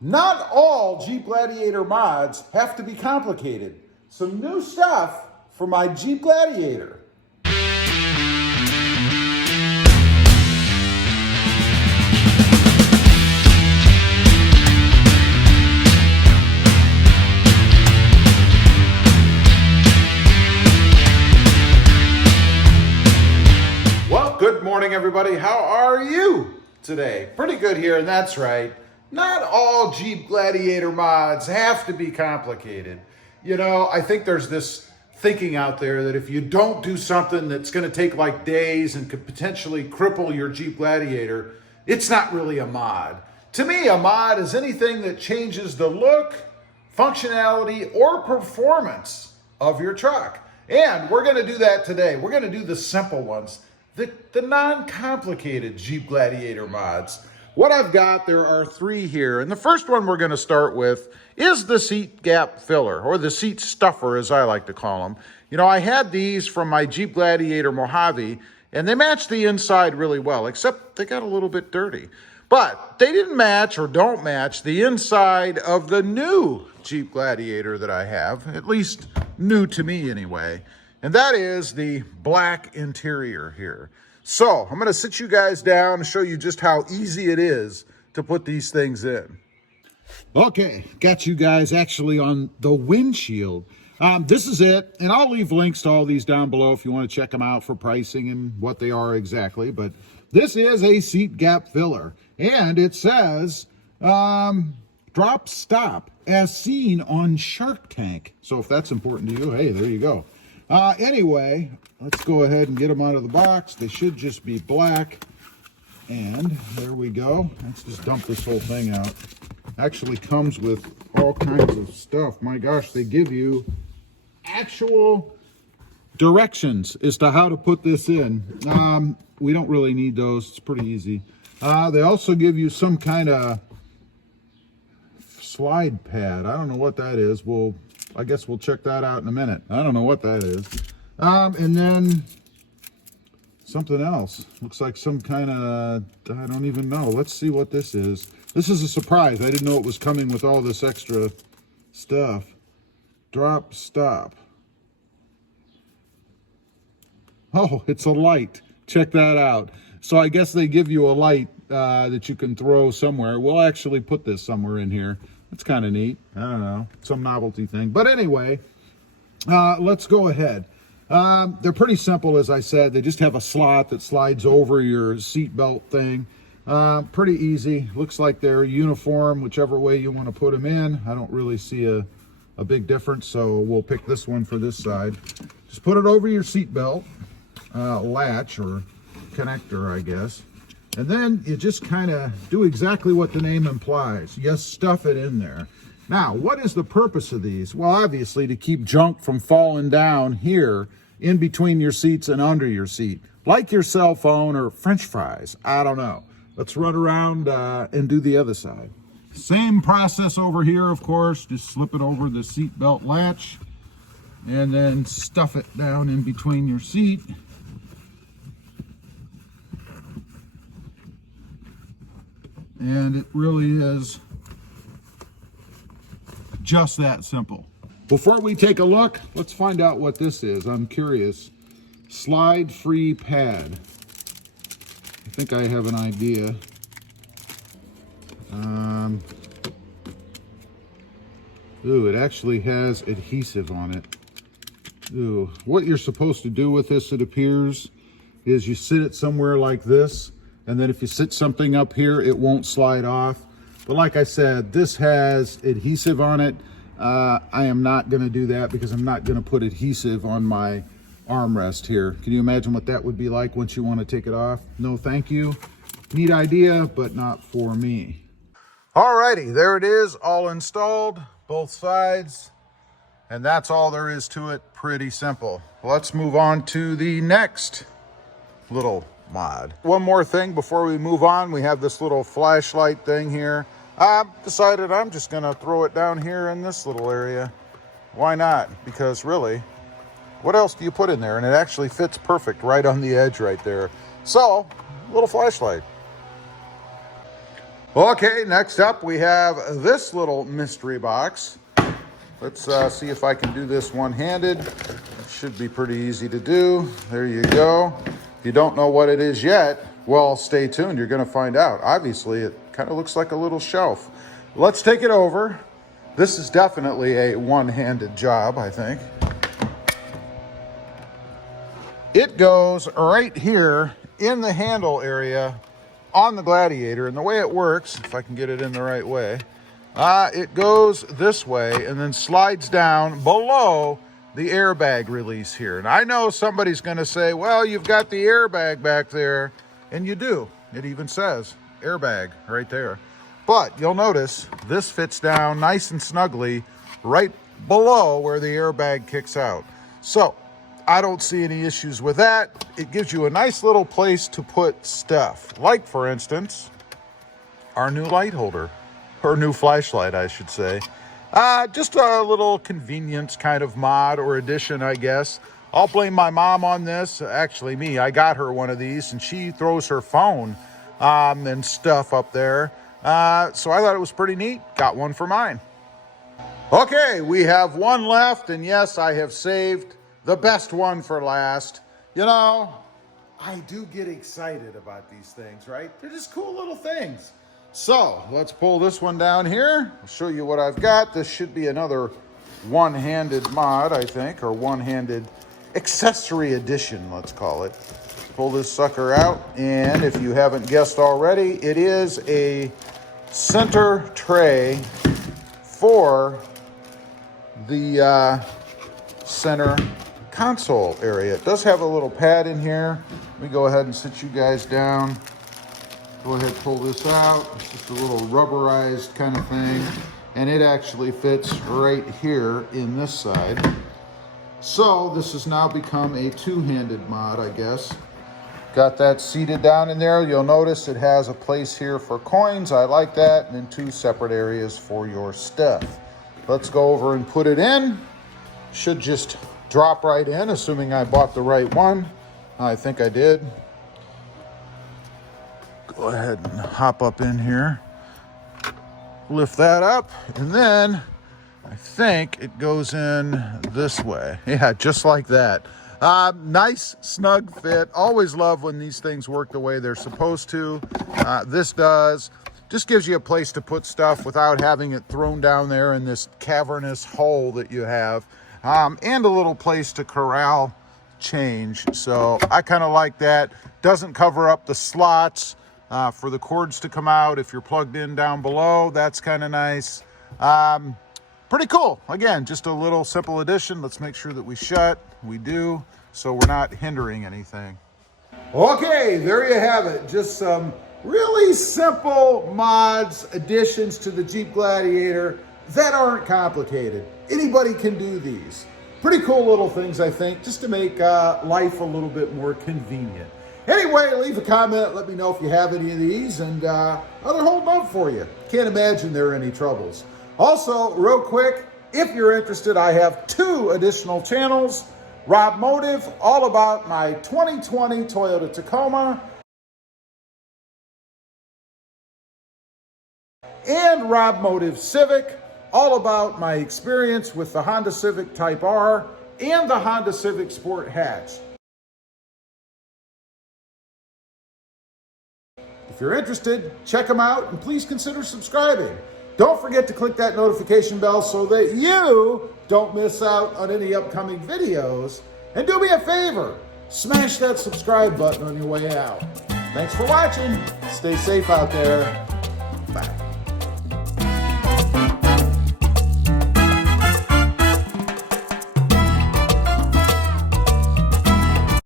Not all Jeep Gladiator mods have to be complicated. Some new stuff for my Jeep Gladiator. Well, good morning, everybody. How are you today? Pretty good here, and that's right. Not all Jeep Gladiator mods have to be complicated. You know, I think there's this thinking out there that if you don't do something that's going to take like days and could potentially cripple your Jeep Gladiator, it's not really a mod. To me, a mod is anything that changes the look, functionality, or performance of your truck. And we're going to do that today. We're going to do the simple ones, the non-complicated Jeep Gladiator mods. What I've got, there are three here. And the first one we're going to start with is the seat gap filler, or the seat stuffer, as I like to call them. You know, I had these from my Jeep Gladiator Mojave, and they matched the inside really well, except they got a little bit dirty. But they didn't match, or don't match, the inside of the new Jeep Gladiator that I have, at least new to me anyway. And that is the black interior here. So I'm going to sit you guys down and show you just how easy it is to put these things in. Okay, got you guys actually on the windshield. This is it, and I'll leave links to all these down below if you want to check them out for pricing and what they are exactly. But this is a seat gap filler, and it says drop stop as seen on Shark Tank. So if that's important to you, hey, there you go. Anyway, let's go ahead and get them out of the box. They should just be black. And there we go. Let's just dump this whole thing out. Actually comes with all kinds of stuff. My gosh, they give you actual directions as to how to put this in. We don't really need those. It's pretty easy. They also give you some kind of slide pad. I don't know what that is. I guess we'll check that out in a minute. I don't know what that is. And then something else. Looks like some kind of, I don't even know. Let's see what this is. This is a surprise. I didn't know it was coming with all this extra stuff. Drop stop. Oh, it's a light. Check that out. So I guess they give you a light that you can throw somewhere. We'll actually put this somewhere in here. That's kind of neat. I don't know, some novelty thing. But anyway, let's go ahead. They're pretty simple, as I said. They just have a slot that slides over your seat belt thing. Pretty easy. Looks like they're uniform, whichever way you want to put them in. I don't really see a big difference, so we'll pick this one for this side. Just put it over your seat belt latch or connector, I guess. And then you just kind of do exactly what the name implies. You stuff it in there. Now, what is the purpose of these? Well, obviously to keep junk from falling down here in between your seats and under your seat, like your cell phone or French fries. I don't know. Let's run around and do the other side. Same process over here, of course. Just slip it over the seat belt latch and then stuff it down in between your seat. And it really is just that simple. Before we take a look, let's find out what this is. I'm curious. Slide-free pad. I think I have an idea. Ooh, it actually has adhesive on it. Ooh, what you're supposed to do with this, it appears, is you sit it somewhere like this. And then if you sit something up here, it won't slide off. But like I said, this has adhesive on it. I am not going to do that because I'm not going to put adhesive on my armrest here. Can you imagine what that would be like once you want to take it off? No, thank you. Neat idea, but not for me. Alrighty, there it is, all installed, both sides. And that's all there is to it. Pretty simple. Let's move on to the next little mod. One more thing before we move on. We have this little flashlight thing here. I've decided I'm just gonna throw it down here in this little area. Why not? Because really, what else do you put in there? And it actually fits perfect right on the edge right there. So, little flashlight. Okay, next up we have this little mystery box. Let's see if I can do this one-handed. It should be pretty easy to do. There you go. If you don't know what it is yet, well, stay tuned. You're going to find out. Obviously, it kind of looks like a little shelf. Let's take it over. This is definitely a one-handed job, I think. It goes right here in the handle area on the Gladiator. And the way it works, if I can get it in the right way, it goes this way and then slides down below the airbag release here. And I know somebody's going to say, well, you've got the airbag back there. And you do. It even says airbag right there. But you'll notice this fits down nice and snugly right below where the airbag kicks out. So I don't see any issues with that. It gives you a nice little place to put stuff. Like, for instance, our new light holder, or new flashlight, I should say. Just a little convenience kind of mod or addition, I guess. I'll blame my mom on this. Actually, me. I got her one of these, and she throws her phone and stuff up there. So I thought it was pretty neat. Got one for mine. Okay, we have one left, and yes, I have saved the best one for last. You know, I do get excited about these things, right? They're just cool little things. So let's pull this one down here. I'll show you what I've got. This should be another one-handed mod, I think, or one-handed accessory edition, let's call it. Pull this sucker out, and if you haven't guessed already, it is a center tray for the center console area. It does have a little pad in here. Let me go ahead and sit you guys down. Go ahead, pull this out. It's just a little rubberized kind of thing, and it actually fits right here in this side. So this has now become a two-handed mod, I guess. Got that seated down in there. You'll notice it has a place here for coins. I like that. And then two separate areas for your stuff. Let's go over and put it in. Should just drop right in, assuming I bought the right one. I think I did. Go ahead and hop up in here. Lift that up, and then I think it goes in this way. Yeah, just like that. Nice, snug fit. Always love when these things work the way they're supposed to. This does. Just gives you a place to put stuff without having it thrown down there in this cavernous hole that you have. And a little place to corral change. So I kind of like that. Doesn't cover up the slots for the cords to come out if you're plugged in down below. That's kind of nice. Pretty cool. Again, just a little simple addition. Let's make sure that we shut. We do, so we're not hindering anything. Okay, there you have it. Just some really simple mods, additions to the Jeep Gladiator that aren't complicated. Anybody can do these. Pretty cool little things, I think, just to make life a little bit more convenient. Anyway, leave a comment. Let me know if you have any of these, and I'll hold them up for you. Can't imagine there are any troubles. Also, real quick, if you're interested, I have 2 additional channels. Rob Motive, all about my 2020 Toyota Tacoma. And Rob Motive Civic, all about my experience with the Honda Civic Type R and the Honda Civic Sport Hatch. If you're interested, check them out and please consider subscribing. Don't forget to click that notification bell so that you don't miss out on any upcoming videos. And do me a favor, smash that subscribe button on your way out. Thanks for watching. Stay safe out there. Bye.